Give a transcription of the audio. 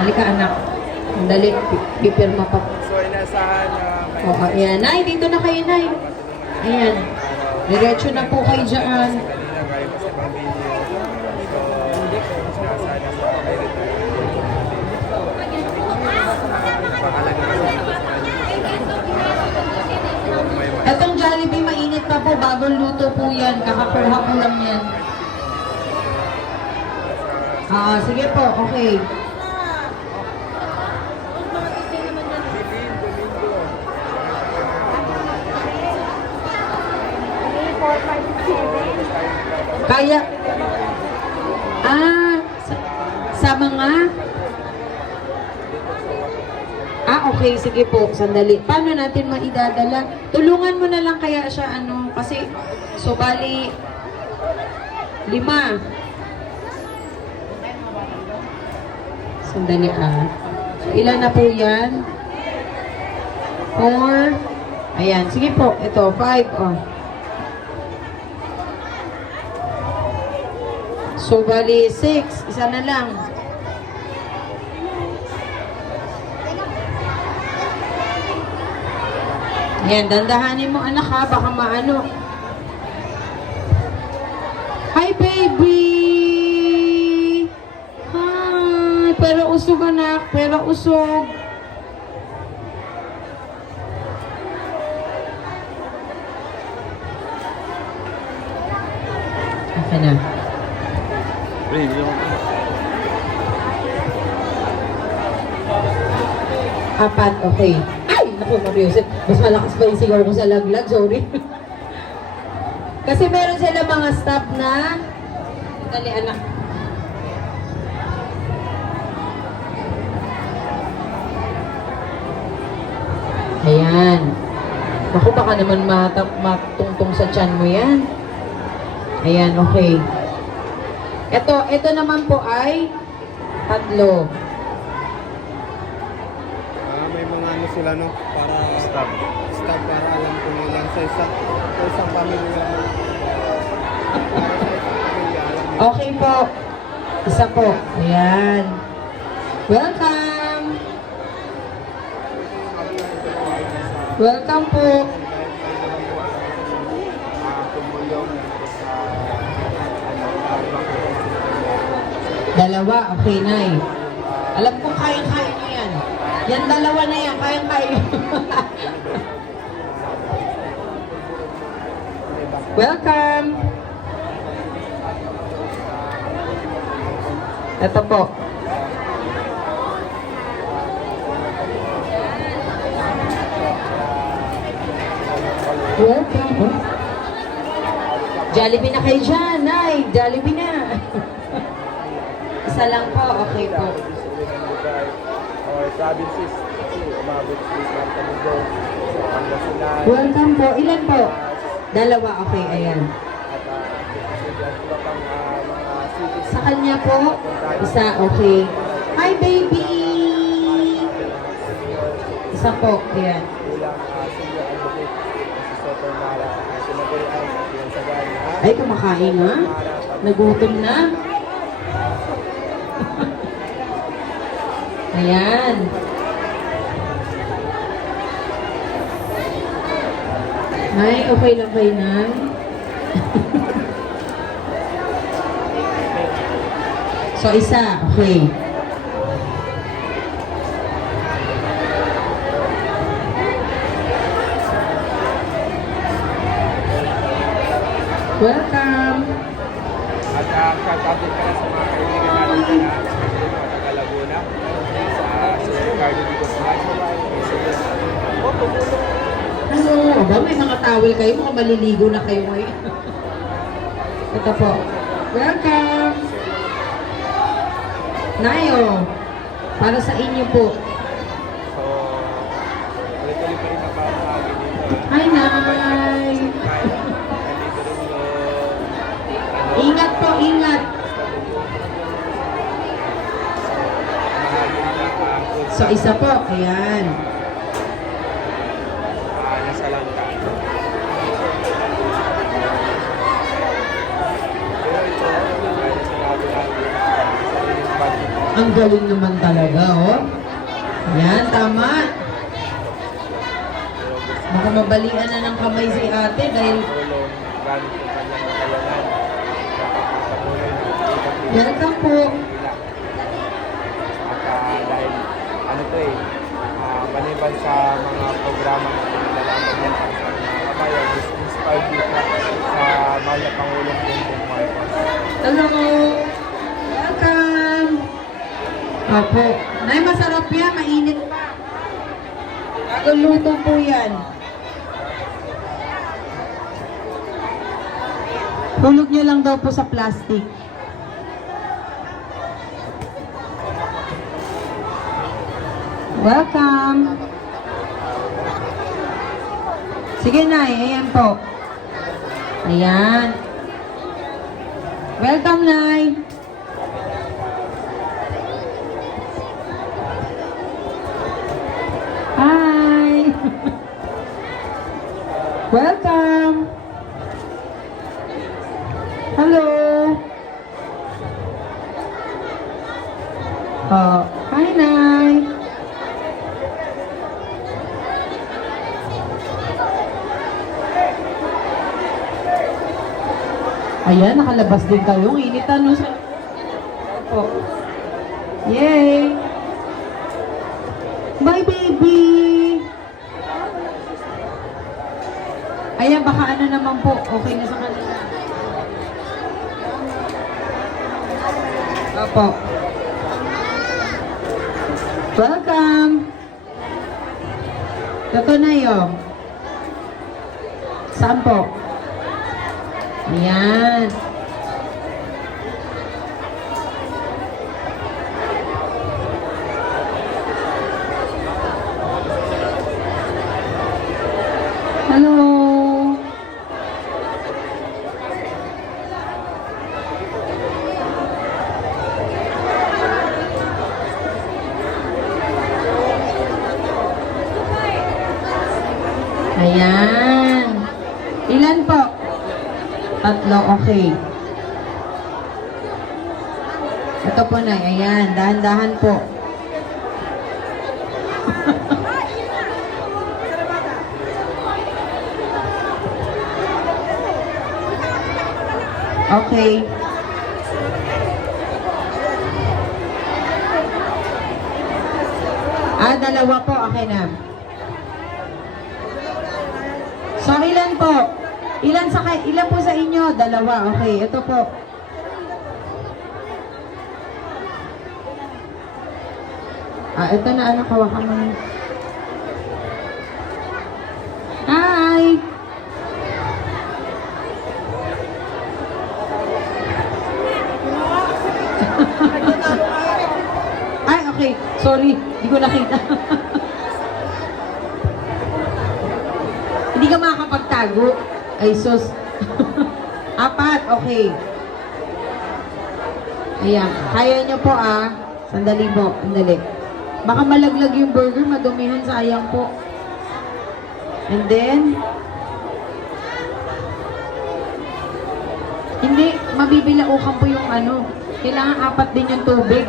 Halika anak. Dali, pipirma pa. So, inasahan na may O, ayan. Nay, dito na kayo, Nay. Ayan. Diretso na po kayo dyan. Etong Jollibee, mainit pa po. Bagong luto po yan. Kakakuha ko lang yan. Ah, sige po. Okay. Kaya, ah, sa, mga, ah, okay, sige po, sandali. Paano natin maidadala? Tulungan mo na lang kaya siya, ano, kasi, so, bali, lima. Sandali, ah. Ilan na po yan? Four. Ayan, sige po, ito, five, oh. So, bali, six. Isa na lang. Ayan, dandahanin mo anak ha, baka maano. Hi, baby! Hi! Pero usog anak, pero usog. Okay na. Apat, okay. Ay, naku, Yusef. Mas malakas pa yung sigaw ko sa laglag, sorry. Kasi meron sila mga staff na... Dali, anak. Ayan. Naku, baka naman matungtong sa tiyan mo yan. Ayan, okay. Ito, ito naman po ay tatlo. Ah, may mga ano sila no para stop stop para alam ko lang sa isang sa isang pamilya para sa isang pamilya alam niyo Okay po. Isa po. Ayan. Welcome. Welcome po. Dalawa. Okay, Nay. Alam kong kayang-kaya nyo yan. Yan dalawa na yan. Kayang-kaya. Welcome. Ito po. Welcome. Jollibee na kayo dyan, Nay. Jollibee na. Isa lang po. Okay po. provinces umabot sa isang kami doon sa Pangasinan Welcome po. Ilan po? Dalawa. Okay, ayan. ah, cities Sa kanya po, isa. Okay. Hi, baby! Isa po. Ayan. ha Ay, kumakain ha? Nagutom na? Ayan. Ay, okay lang kayo, Nay? so, isa. Okay. Welcome. At uh, shout-out ka na sa mga kaibigan natin dyan ha, especially mga taga Laguna, sa si Ricardo Di Guzman, si Oh, tumulong. Ano? Aba, may mga towel kayo. Mukhang maliligo na kayo ngayon. Ito po. Welcome! Nayo, para sa inyo po. So, ulit-ulit pa rin napapahagi dito. Hi, Nay! Ingat po, ingat! So, isa po. Ayan. ah, nasa langka. Pero ito, dahil sinabi natin, sariling budget Ang galing naman talaga, oh. Yan, tama. Baka mabalian na ng kamay si ate dahil welcome po. ah, dahil ano to eh, ah, maliban sa mga programa na pinalalaman niya mga kabayan, inspired dito sa mahal na Pangulong Bongbong Marcos. Hello! Welcome! Opo. Nay, masarap yan. Mainit pa. Bagong po yan. Hulog nyo lang daw po sa plastic. Welcome! Sige, Nay. Ayan po. Ayan. Welcome, Nay. Welcome. Hello. Oh, hi, Nay. Ayan, nakalabas din kayo. Ang Initan no. Opo. Yay! Bye, baby! Ayan, baka ano naman po. Okay na sa kanila. Opo. Welcome! Ito na yun. Saan po? Ayan. Hello. Ayan. Ilan po? Tatlo, okay. Ito po na, ayan, dahan-dahan po. okay. Ah, dalawa po, okay na. So, ilan po? Ilan sa ilan po sa inyo? Dalawa. Okay, ito po. Ah, ito na ano kawakan mo. Hi. Ay, okay. Sorry, hindi ko nakita. Hindi ka makakapagtago. Ay, sus. Apat, okay. Ayan, kaya nyo po ah. Sandali po, sandali. Baka malaglag yung burger, madumihan, sayang po. And then, hindi, mabibilaukan po yung ano. Kailangan apat din yung tubig.